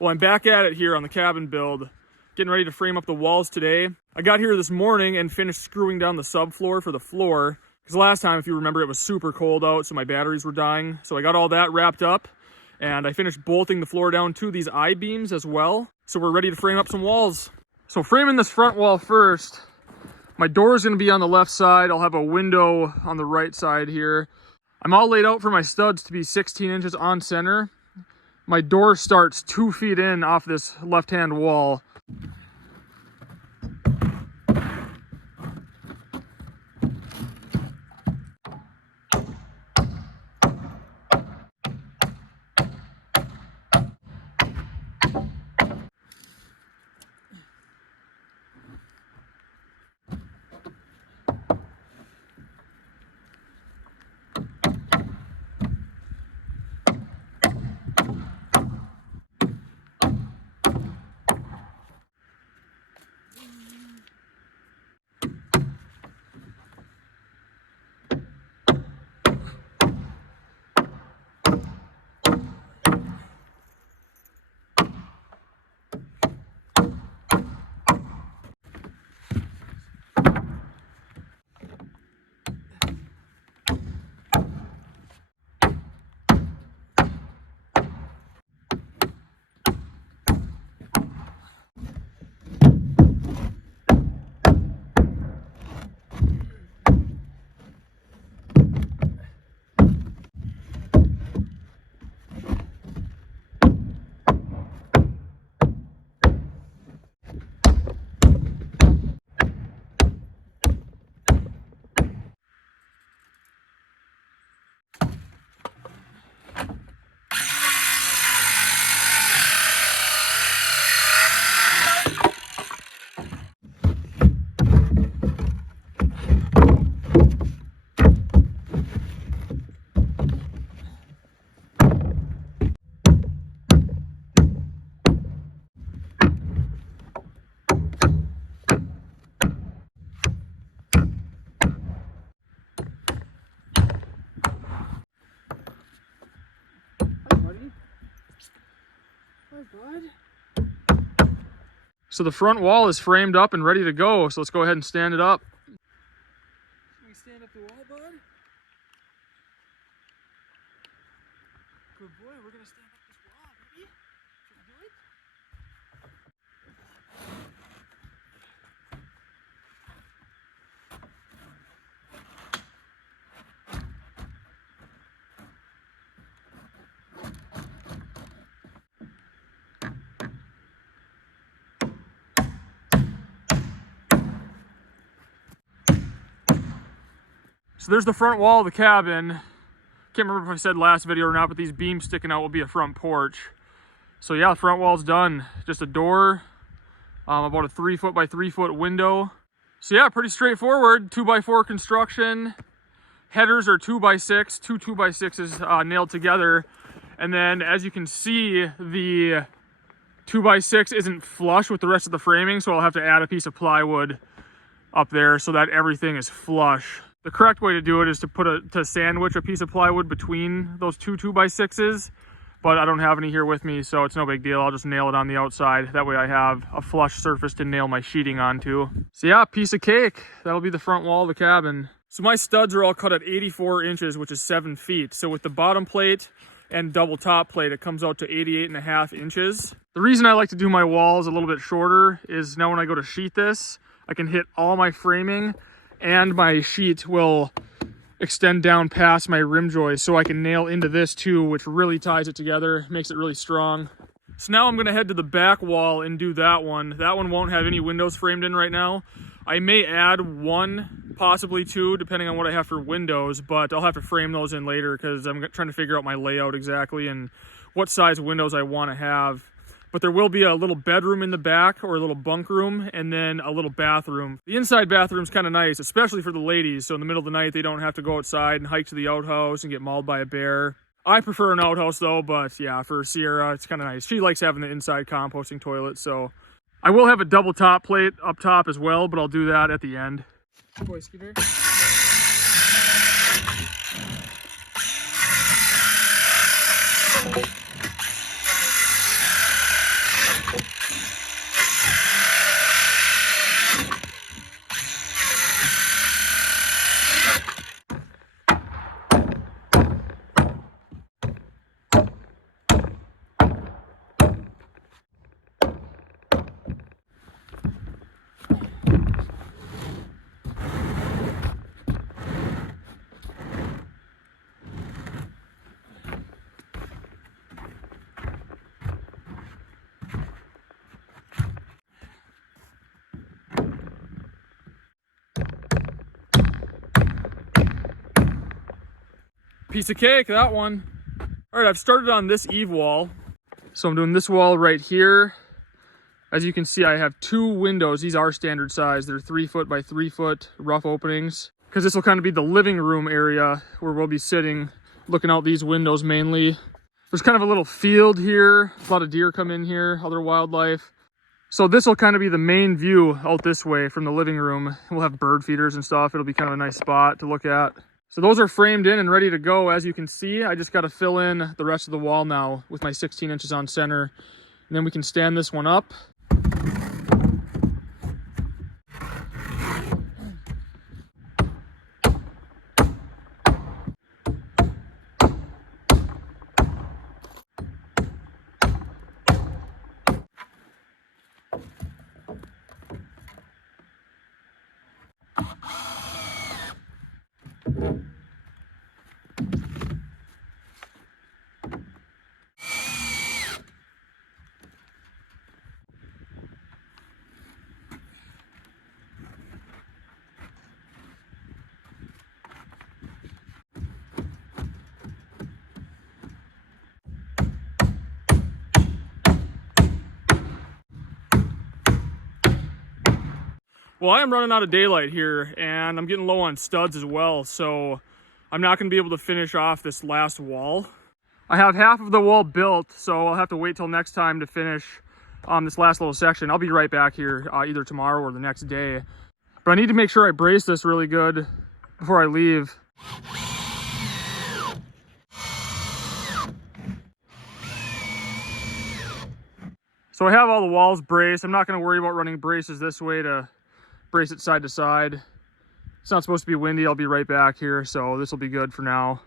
Well, I'm back at it here on the cabin build, getting ready to frame up the walls today. I got here this morning and finished screwing down the subfloor for the floor, because last time, if you remember, it was super cold out, so my batteries were dying. So I got all that wrapped up, and I finished bolting the floor down to these I-beams as well. So we're ready to frame up some walls. So framing this front wall first, my door is going to be on the left side. I'll have a window on the right side here. I'm all laid out for my studs to be 16 inches on center. My door starts 2 feet in off this left-hand wall. So the front wall is framed up and ready to go, so let's go ahead and stand it up. Can we stand up the wall, bud? Good boy, we're gonna stand up this wall, baby. Should we do it? So there's the front wall of the cabin. Can't remember if I said last video or not, but these beams sticking out will be a front porch. So yeah, the front wall's done. Just a door, about a 3 foot by 3 foot window. So yeah, pretty straightforward. 2x4 construction. Headers are 2x6, two 2x6s nailed together. And then as you can see, the 2x6 isn't flush with the rest of the framing, so I'll have to add a piece of plywood up there so that everything is flush. The correct way to do it is to sandwich a piece of plywood between those two 2x6s, but I don't have any here with me, so it's no big deal. I'll just nail it on the outside. That way I have a flush surface to nail my sheeting onto. So yeah, piece of cake. That'll be the front wall of the cabin. So my studs are all cut at 84 inches, which is 7 feet. So with the bottom plate and double top plate, it comes out to 88.5 inches. The reason I like to do my walls a little bit shorter is now when I go to sheet this, I can hit all my framing and my sheet will extend down past my rim joist, so I can nail into this too, which really ties it together, makes it really strong. So now I'm gonna head to the back wall and do that one. That one won't have any windows framed in right now. I may add one, possibly two, depending on what I have for windows, but I'll have to frame those in later because I'm trying to figure out my layout exactly and what size windows I wanna have. But there will be a little bedroom in the back, or a little bunk room, and then a little bathroom. The inside bathroom's kind of nice, especially for the ladies. So in the middle of the night, they don't have to go outside and hike to the outhouse and get mauled by a bear. I prefer an outhouse though, but yeah, for Sierra, it's kind of nice. She likes having the inside composting toilet, so. I will have a double top plate up top as well, but I'll do that at the end. Good boy, Skeeter. Piece of cake, that one. All right, I've started on this eave wall. So I'm doing this wall right here. As you can see, I have 2 windows. These are standard size. They're 3 foot by 3 foot rough openings. Because this will kind of be the living room area where we'll be sitting, looking out these windows mainly. There's kind of a little field here. A lot of deer come in here, other wildlife. So this will kind of be the main view out this way from the living room. We'll have bird feeders and stuff. It'll be kind of a nice spot to look at. So those are framed in and ready to go. As you can see, I just got to fill in the rest of the wall now with my 16 inches on center. And then we can stand this one up. Well, I am running out of daylight here, and I'm getting low on studs as well, so I'm not going to be able to finish off this last wall. I have half of the wall built, so I'll have to wait till next time to finish this last little section. I'll be right back here either tomorrow or the next day. But I need to make sure I brace this really good before I leave. So I have all the walls braced. I'm not going to worry about running braces this way to brace it side to side. It's not supposed to be windy. I'll be right back here, so this will be good for now.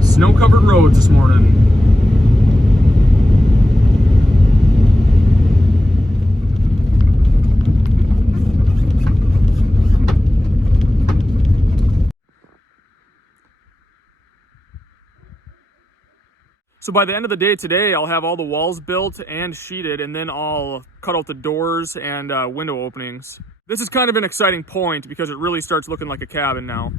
Snow-covered roads this morning. So by the end of the day today, I'll have all the walls built and sheeted, and then I'll cut out the doors and window openings. This is kind of an exciting point because it really starts looking like a cabin now.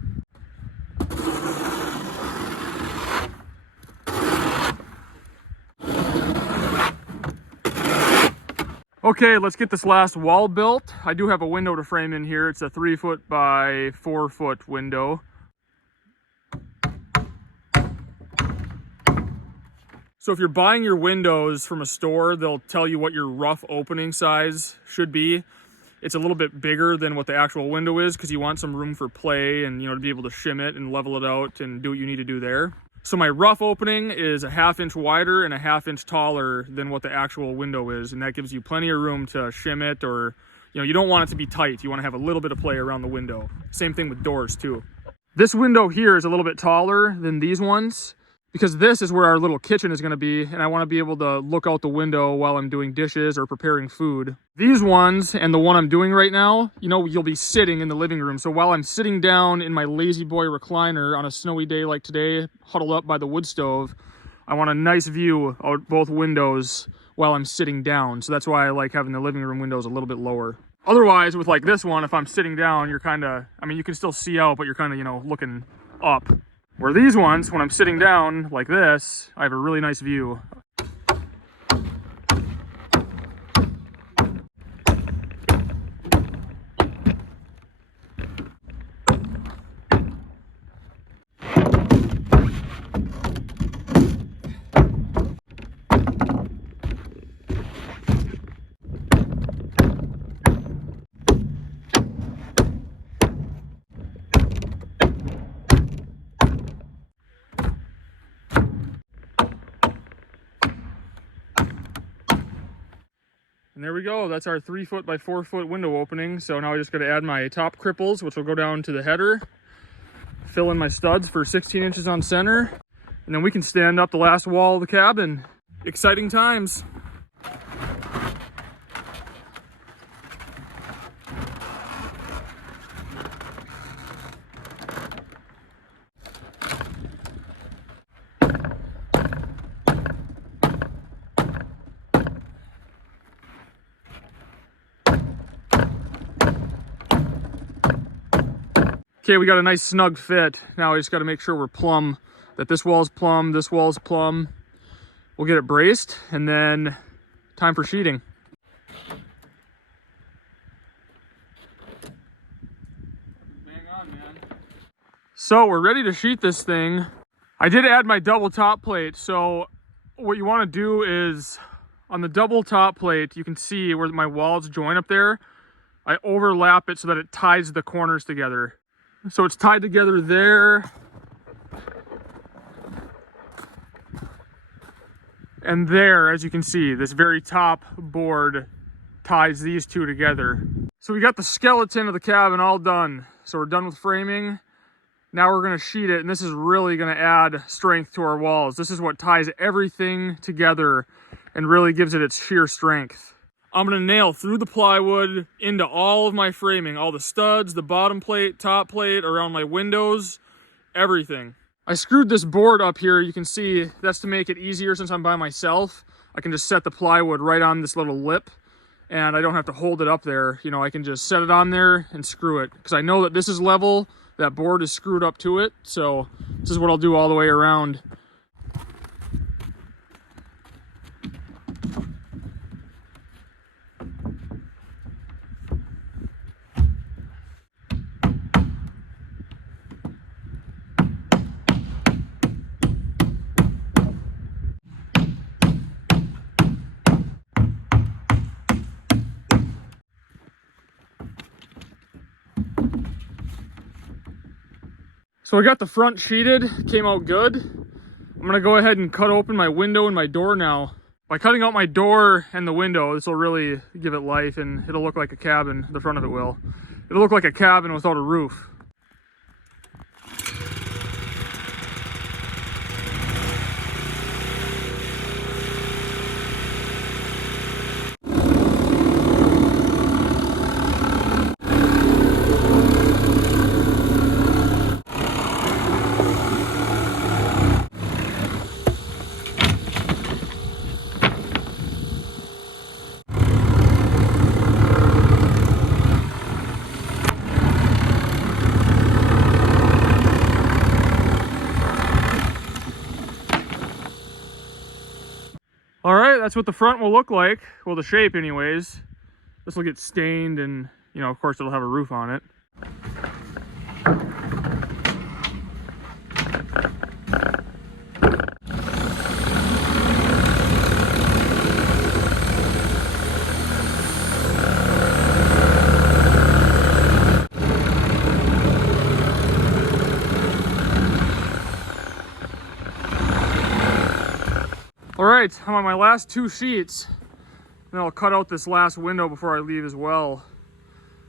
Okay, let's get this last wall built. I do have a window to frame in here. It's a 3 foot by 4 foot window. So if you're buying your windows from a store, they'll tell you what your rough opening size should be. It's a little bit bigger than what the actual window is because you want some room for play and, to be able to shim it and level it out and do what you need to do there. So my rough opening is a 1/2 inch wider and a 1/2 inch taller than what the actual window is. And that gives you plenty of room to shim it, or, you don't want it to be tight. You want to have a little bit of play around the window. Same thing with doors too. This window here is a little bit taller than these ones, because this is where our little kitchen is going to be, and I want to be able to look out the window while I'm doing dishes or preparing food. These ones, and the one I'm doing right now, you'll be sitting in the living room. So while I'm sitting down in my lazy boy recliner on a snowy day like today, huddled up by the wood stove, I want a nice view out both windows while I'm sitting down. So that's why I like having the living room windows a little bit lower. Otherwise, with like this one, if I'm sitting down, you're kind of, you can still see out, but you're kind of, looking up. Where these ones, when I'm sitting down like this, I have a really nice view. And there we go. That's our 3 foot by 4 foot window opening. So now I just got to add my top cripples, which will go down to the header, fill in my studs for 16 inches on center, and then we can stand up the last wall of the cabin. Exciting times. Okay, we got a nice snug fit. Now we just got to make sure we're plumb, that this wall's plumb, this wall's plumb. We'll get it braced, and then time for sheeting. Bang on, man. So we're ready to sheet this thing. I did add my double top plate, so what you want to do is on the double top plate, you can see where my walls join up there. I overlap it so that it ties the corners together. So it's tied together there. And there, as you can see, this very top board ties these two together. So we got the skeleton of the cabin all done. So we're done with framing. Now we're gonna sheet it, and this is really gonna add strength to our walls. This is what ties everything together and really gives it its sheer strength. I'm gonna nail through the plywood into all of my framing, all the studs, the bottom plate, top plate, around my windows, everything. I screwed this board up here. You can see that's to make it easier since I'm by myself. I can just set the plywood right on this little lip and I don't have to hold it up there. You know, I can just set it on there and screw it because I know that this is level. That board is screwed up to it, so this is what I'll do all the way around. So I got the front sheeted, came out good. I'm gonna go ahead and cut open my window and my door now. By cutting out my door and the window, this will really give it life and it'll look like a cabin, the front of it will. It'll look like a cabin without a roof. All right, that's what the front will look like. Well, the shape anyways. This will get stained and, you know, of course it'll have a roof on it. All right, I'm on my last two sheets. And I'll cut out this last window before I leave as well.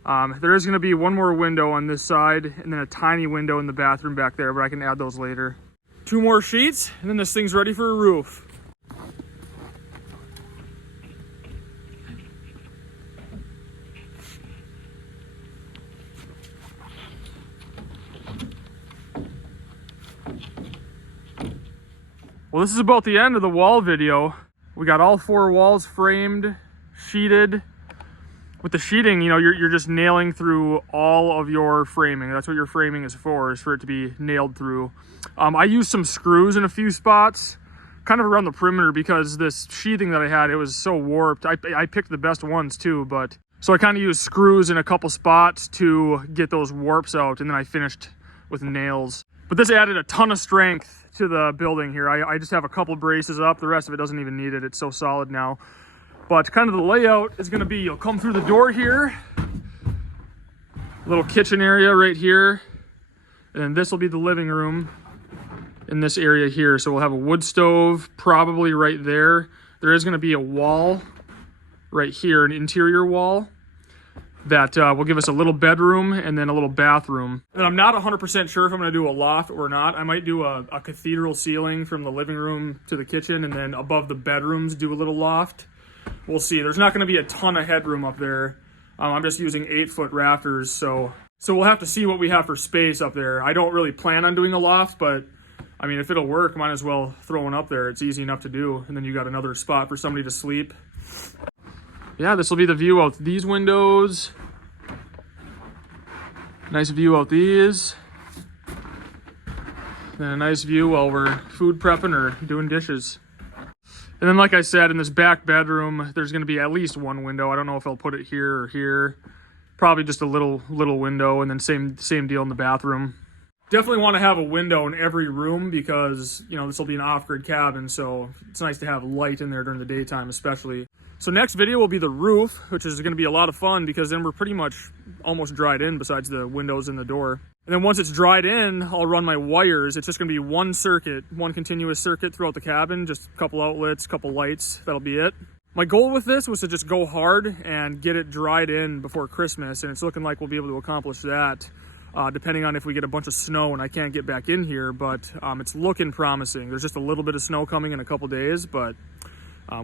There is gonna be one more window on this side and then a tiny window in the bathroom back there, but I can add those later. Two more sheets and then this thing's ready for a roof. Well, this is about the end of the wall video. We got all four walls framed, sheeted. With the sheeting, you know, you're just nailing through all of your framing. That's what your framing is for it to be nailed through. I used some screws in a few spots, kind of around the perimeter, because this sheathing that I had, it was so warped. I picked the best ones too, but so I kind of used screws in a couple spots to get those warps out, and then I finished with nails. But this added a ton of strength to the building here. I just have a couple braces up. The rest of it doesn't even need it. It's so solid now. But kind of the layout is going to be, you'll come through the door here, little kitchen area right here, and then this will be the living room in this area here. So we'll have a wood stove probably right there. There is going to be a wall right here, an interior wall that will give us a little bedroom and then a little bathroom. And I'm not 100% sure if I'm going to do a loft or not. I might do a cathedral ceiling from the living room to the kitchen, and then above the bedrooms do a little loft. We'll see. There's not going to be a ton of headroom up there. I'm just using 8-foot rafters, so we'll have to see what we have for space up there. I don't really plan on doing a loft, but I mean, if it'll work, might as well throw one up there. It's easy enough to do, and then you got another spot for somebody to sleep. Yeah, this will be the view out these windows, Nice view out these. And a nice view while we're food prepping or doing dishes. And then, like I said, in this back bedroom, there's going to be at least one window. I don't know if I'll put it here or here. Probably just a little window, and then same deal in the bathroom. Definitely want to have a window in every room because, you know, this will be an off-grid cabin, so it's nice to have light in there during the daytime especially. So next video will be the roof, which is going to be a lot of fun because then we're pretty much almost dried in besides the windows and the door. And then once it's dried in, I'll run my wires. It's just going to be one circuit, one continuous circuit throughout the cabin, just a couple outlets, couple lights, that'll be it. My goal with this was to just go hard and get it dried in before Christmas, and it's looking like we'll be able to accomplish that. Depending on if we get a bunch of snow and I can't get back in here, but it's looking promising. There's just a little bit of snow coming in a couple days, but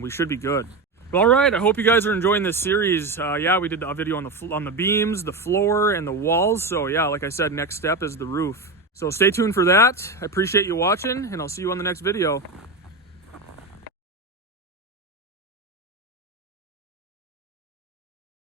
we should be good. All right, I hope you guys are enjoying this series. Yeah, we did a video on the beams, the floor, and the walls. So yeah, like I said, next step is the roof. So stay tuned for that. I appreciate you watching, and I'll see you on the next video.